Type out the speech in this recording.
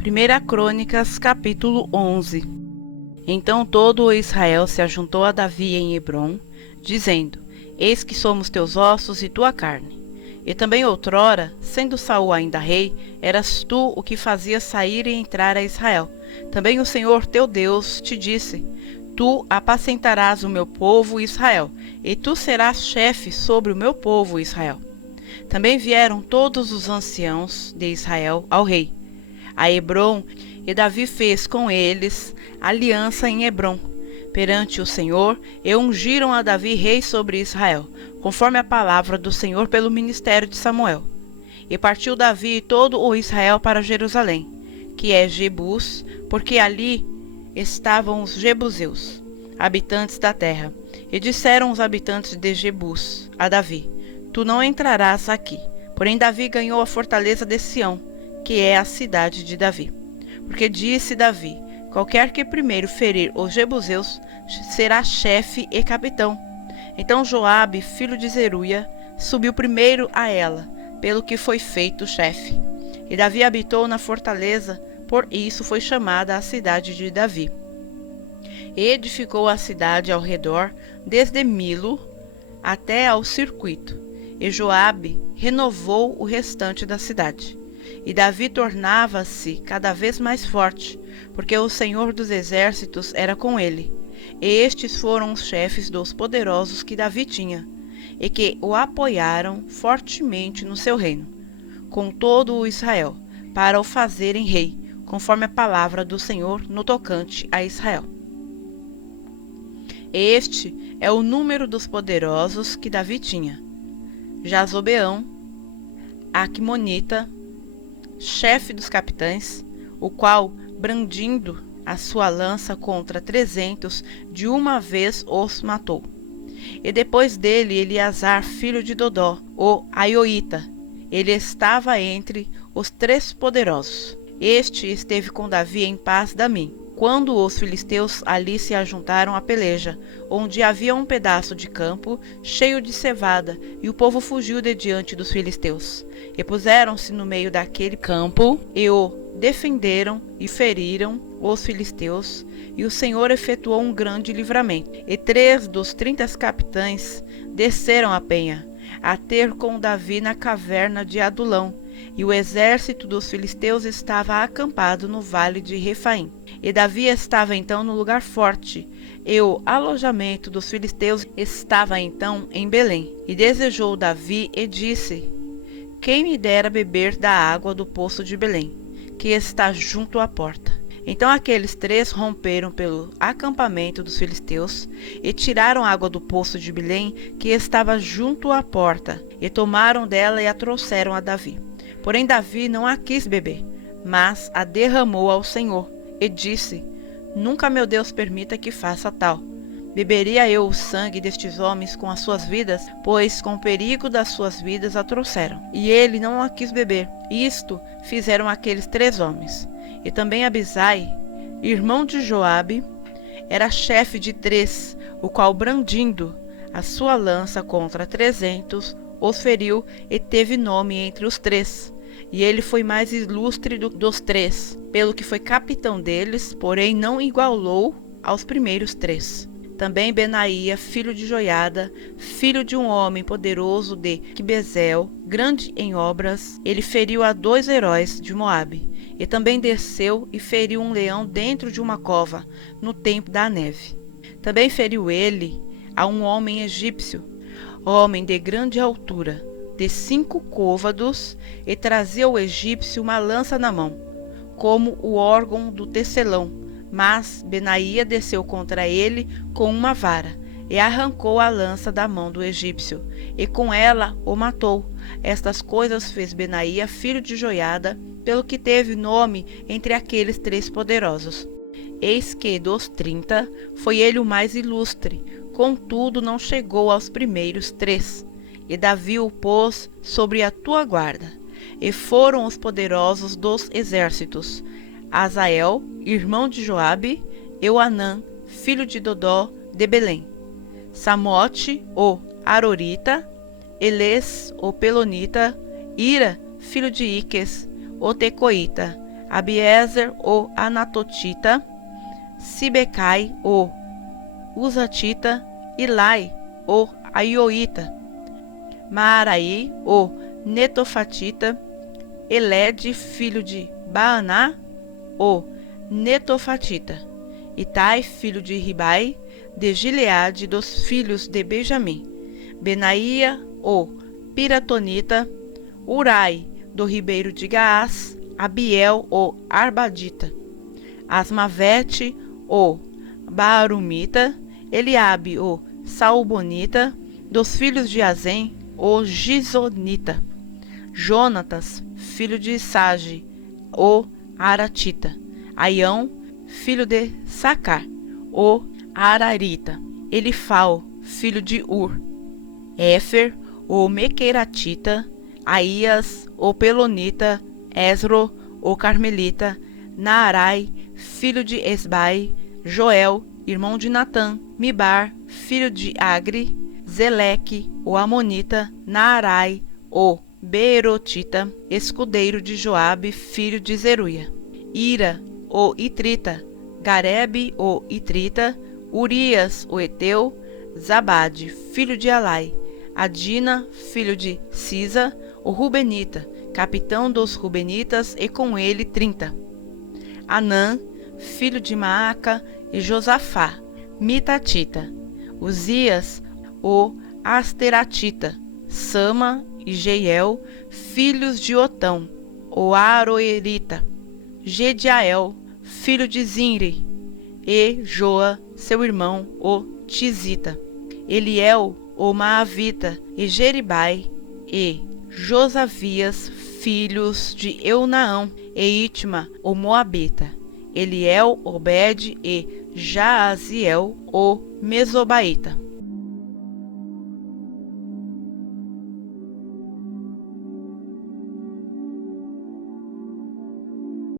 1 Crônicas, capítulo 11. Então todo o Israel se ajuntou a Davi em Hebrom, dizendo: Eis que somos teus ossos e tua carne. E também outrora, sendo Saul ainda rei, eras tu o que fazia sair e entrar a Israel. Também o Senhor teu Deus te disse: Tu apacentarás o meu povo Israel, e tu serás chefe sobre o meu povo Israel. Também vieram todos os anciãos de Israel ao rei, a Hebrom, e Davi fez com eles aliança em Hebrom, perante o Senhor, e ungiram a Davi rei sobre Israel, conforme a palavra do Senhor pelo ministério de Samuel. E partiu Davi e todo o Israel para Jerusalém, que é Jebus, porque ali estavam os jebuseus, habitantes da terra. E disseram os habitantes de Jebus a Davi: Tu não entrarás aqui. Porém Davi ganhou a fortaleza de Sião, que é a cidade de Davi. Porque disse Davi: Qualquer que primeiro ferir os jebuseus será chefe e capitão. Então Joabe, filho de Zeruia, subiu primeiro a ela, pelo que foi feito chefe. E Davi habitou na fortaleza, por isso foi chamada a cidade de Davi. E edificou a cidade ao redor, desde Milo até ao circuito. E Joabe renovou o restante da cidade. E Davi tornava-se cada vez mais forte, porque o Senhor dos exércitos era com ele. E estes foram os chefes dos poderosos que Davi tinha, e que o apoiaram fortemente no seu reino, com todo o Israel, para o fazerem rei, conforme a palavra do Senhor no tocante a Israel. Este é o número dos poderosos que Davi tinha: Jazobeão, Aqumonita, chefe dos capitães, o qual, brandindo a sua lança contra 300, de uma vez os matou. E depois dele Eleazar, filho de Dodó, o Aioíta. Ele estava entre os 3 poderosos. Este esteve com Davi em Pas-damim, quando os filisteus ali se ajuntaram à peleja, onde havia um pedaço de campo cheio de cevada, e o povo fugiu de diante dos filisteus. E puseram-se no meio daquele campo, e o defenderam e feriram os filisteus, e o Senhor efetuou um grande livramento. E 3 dos 30 capitães desceram a penha, a ter com Davi na caverna de Adulão, e o exército dos filisteus estava acampado no vale de Refaim. E Davi estava então no lugar forte, e o alojamento dos filisteus estava então em Belém. E desejou Davi e disse: Quem me dera beber da água do poço de Belém, que está junto à porta. Então aqueles 3 romperam pelo acampamento dos filisteus e tiraram água do poço de Belém, que estava junto à porta, e tomaram dela e a trouxeram a Davi. Porém Davi não a quis beber, mas a derramou ao Senhor, e disse: Nunca meu Deus permita que faça tal. Beberia eu o sangue destes homens com as suas vidas, pois com o perigo das suas vidas a trouxeram. E ele não a quis beber. Isto fizeram aqueles 3 homens. E também Abisai, irmão de Joabe, era chefe de 3, o qual, brandindo a sua lança contra 300, os feriu e teve nome entre os 3. E ele foi mais ilustre dos 3, pelo que foi capitão deles, porém não igualou aos primeiros 3. Também Benaía, filho de Joiada, filho de um homem poderoso de Quibezel, grande em obras, ele feriu a 2 heróis de Moabe. E também desceu e feriu um leão dentro de uma cova, no tempo da neve. Também feriu ele a um homem egípcio, homem de grande altura, de 5 côvados, e trazia o egípcio uma lança na mão, como o órgão do tecelão. Mas Benaía desceu contra ele com uma vara, e arrancou a lança da mão do egípcio, e com ela o matou. Estas coisas fez Benaía, filho de Joiada, pelo que teve nome entre aqueles 3 poderosos. Eis que dos 30 foi ele o mais ilustre, contudo não chegou aos primeiros 3. E Davi o pôs sobre a tua guarda. E foram os poderosos dos exércitos: Azael, irmão de Joabe, Euanã, filho de Dodó, de Belém, Samote, o Arorita, Eles, o Pelonita, Ira, filho de Iques, o Tecoíta, Abiezer, o Anatotita, Sibecai, o Uzatita, Ilai, o Aioita, Maaraí, o Netofatita, Elede, filho de Baaná, o Netofatita, Itai, filho de Ribai, de Gileade, dos filhos de Benjamim, Benaía, o Piratonita, Urai, do ribeiro de Gaás, Abiel, o Arbadita, Asmavete, o Baarumita, Eliabe, o Saubonita, dos filhos de Azem, o Gizonita, Jonatas, filho de Sage, o Aratita, Aião, filho de Sacar, o Ararita, Elifal, filho de Ur, Éfer, o Mequeratita, Aías, o Pelonita, Esro, o Carmelita, Naarai, filho de Esbai, Joel, irmão de Natã, Mibar, filho de Agri, Zeleque, o Amonita, Naarai, o Beerotita, escudeiro de Joabe, filho de Zeruia, Ira, o Itrita, Garebe, o Itrita, Urias, o Eteu, Zabade, filho de Alai, Adina, filho de Sisa, o Rubenita, capitão dos Rubenitas, e com ele 30. Anã, filho de Maaca, e Josafá, Mitatita, Uzias, o Asteratita, Sama e Jeiel, filhos de Otão, o Aroerita, Gediael, filho de Zinri, e Joa, seu irmão, o Tizita, Eliel, o Maavita, e Jeribai, e Josavias, filhos de Eunaão, e Itma, o Moabita, Eliel, Obed e Jaaziel, o Mesobaíta.